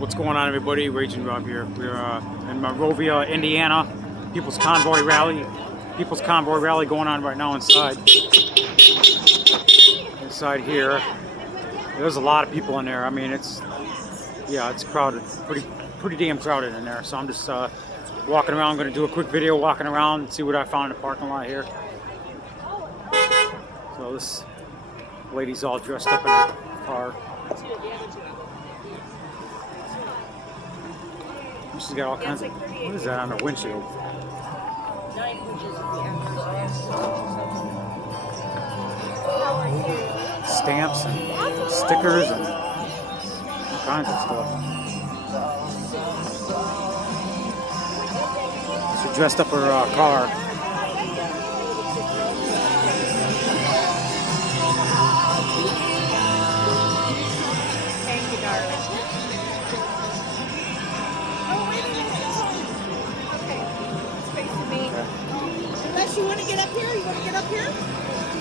What's going on, everybody? Raging Rob here. We're in Monrovia, Indiana. People's Convoy rally. People's Convoy rally going on right now inside. Inside here. There's a lot of people in there. I mean, it's crowded. Pretty damn crowded in there. So I'm just walking around. I'm going to do a quick video walking around and see what I found in the parking lot here. So this lady's all dressed up in her car. She's got all kinds of, what is that on her windshield? Stamps and stickers and all kinds of stuff. She dressed up her car. Thank you, darling. Unless you want to get up here, you want to get up here?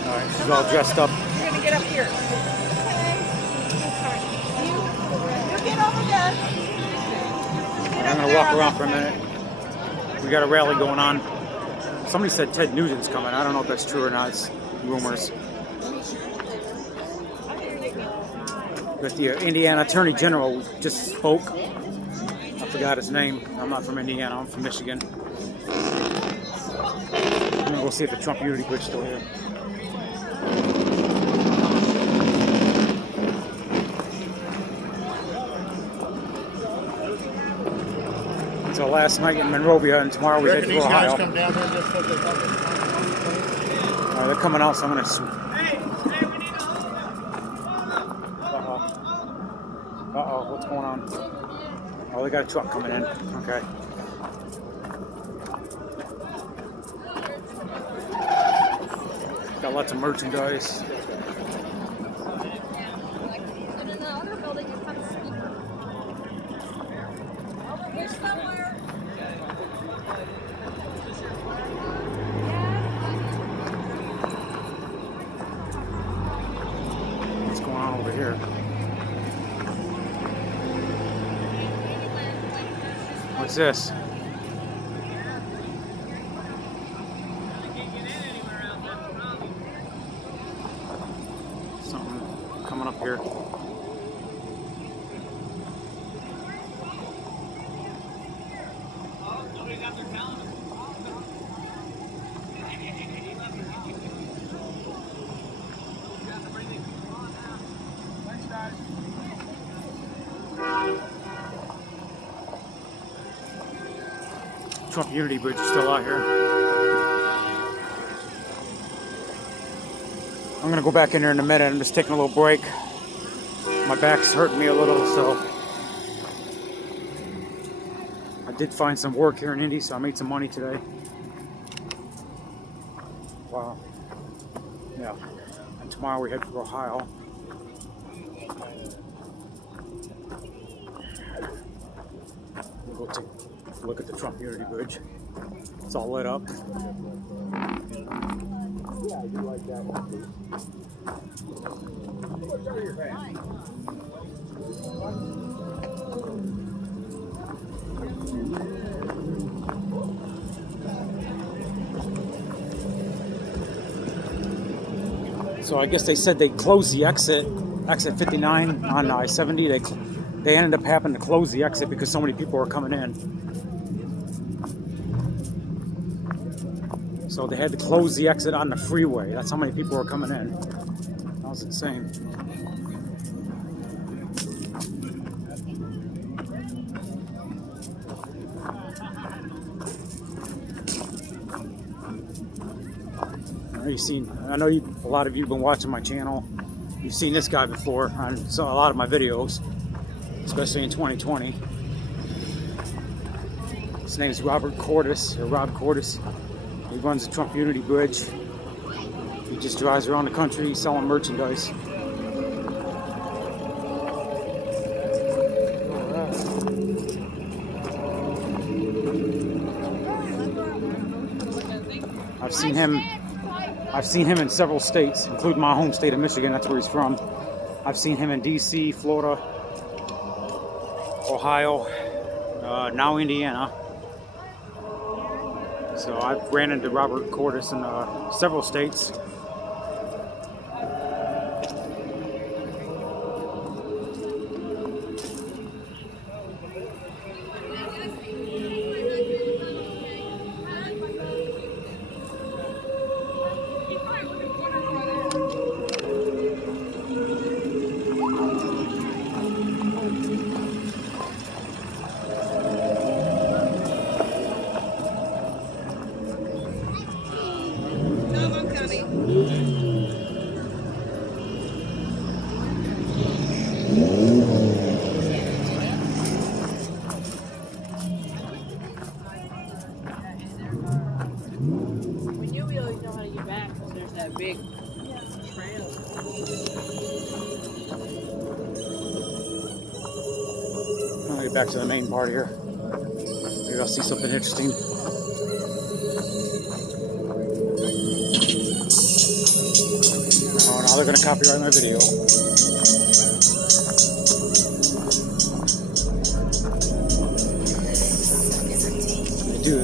Alright, she's all dressed up. You're going to get up here. Okay. You get over there. I'm going to walk around for a minute. We got a rally going on. Somebody said Ted Nugent's coming. I don't know if that's true or not. It's rumors. But the Indiana Attorney General just spoke. I forgot his name. I'm not from Indiana. I'm from Michigan. I'm going to go see if the Trump Unity Bridge is still here. So last night in Monrovia, and tomorrow we head to Ohio. Come down there just because they They're coming out, so I'm going to... Uh-oh, what's going on? Oh, they got a truck coming in. Okay. Got lots of merchandise. What's going on over here? What's this? Something coming up here. Trump Unity Bridge is still out here. I'm going to go back in there in a minute. I'm just taking a little break. My back's hurting me a little, so I did find some work here in Indy, so I made some money today. Wow. Yeah. And tomorrow we head for Ohio. We'll go take a look at the Trump Unity Bridge. It's all lit up. Yeah, I do like that one. So I guess they said they closed the exit 59 on I-70. They ended up having to close the exit because so many people were coming in. So they had to close the exit on the freeway. That's how many people were coming in. That was insane. I know a lot of you have been watching my channel. You've seen this guy before on a lot of my videos, especially in 2020. His name is Rob Cordes. He runs the Trump Unity Bridge. He just drives around the country selling merchandise. I've seen him I've seen him in several states, including my home state of Michigan. That's where he's from. I've seen him in D.C., Florida. Ohio, now Indiana. So I've ran into Robert Cordes in several states. We knew we always know how to get back because there's that big trail. I'll get back to the main part here. Maybe I'll see something interesting. Oh, now they're gonna copyright my video.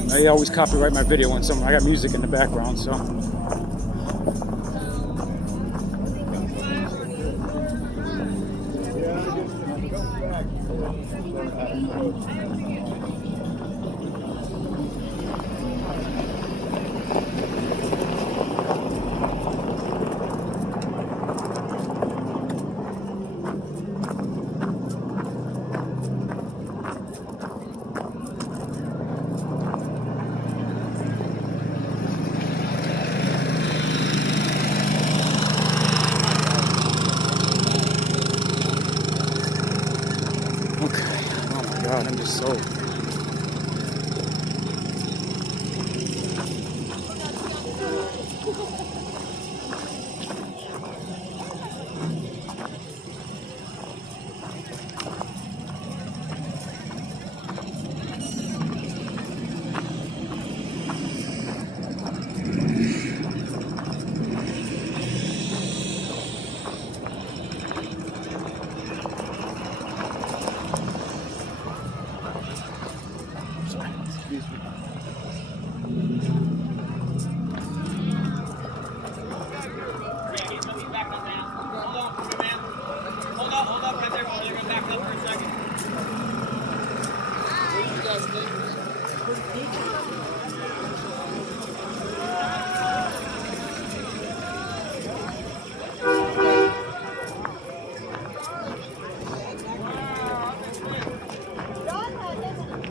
They always copyright my video when I got music in the background, so. God, I'm just so.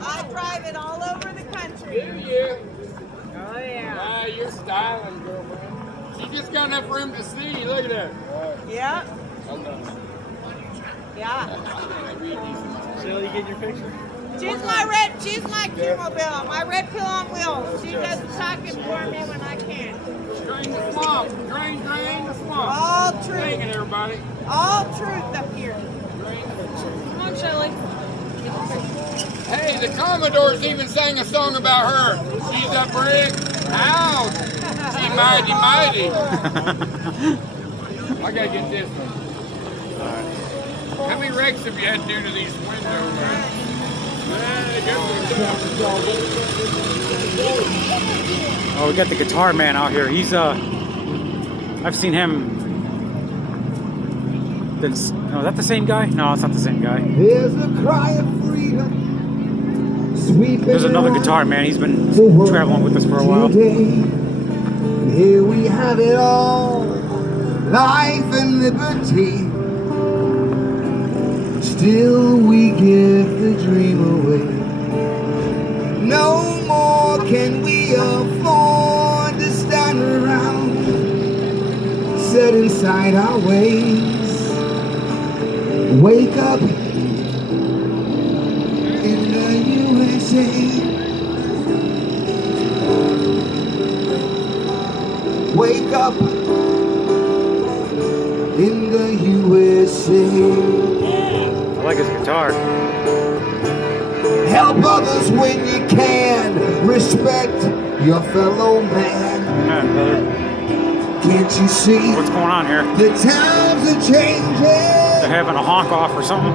I drive it all over the country. Do you? Oh yeah. Ah, you're styling, girlfriend. She just got enough room to see. Look at that. Yeah. Hold on. Yeah. Shelly, you get your picture? She's my Q-mobile, my red pill on wheels. She does the talking for me when I can. Drain the swamp. Drain the swamp. All Dang truth. it, everybody. All truth up here. Come on, Shelly. Hey, the Commodores even sang a song about her. She's a brick house. She mighty. I gotta get this one. How many wrecks have you had to do to these windows, man? Oh, we got the guitar man out here. He's I've seen him. No, is that the same guy? No, it's not the same guy. There's a cry of freedom. There's another guitar man. He's been traveling with us for a while. Here we have it all, life and liberty. Still we give the dream away. No more can we afford to stand around, set inside our ways. Wake up in the USA. Wake up in the USA. I like his guitar. Help others when you can. Respect your fellow man. Man, brother. Can't you see? What's going on here? The times are changing. They're having a honk off or something.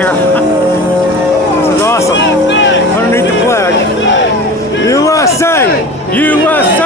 here. This is awesome. Underneath the flag. USA! USA!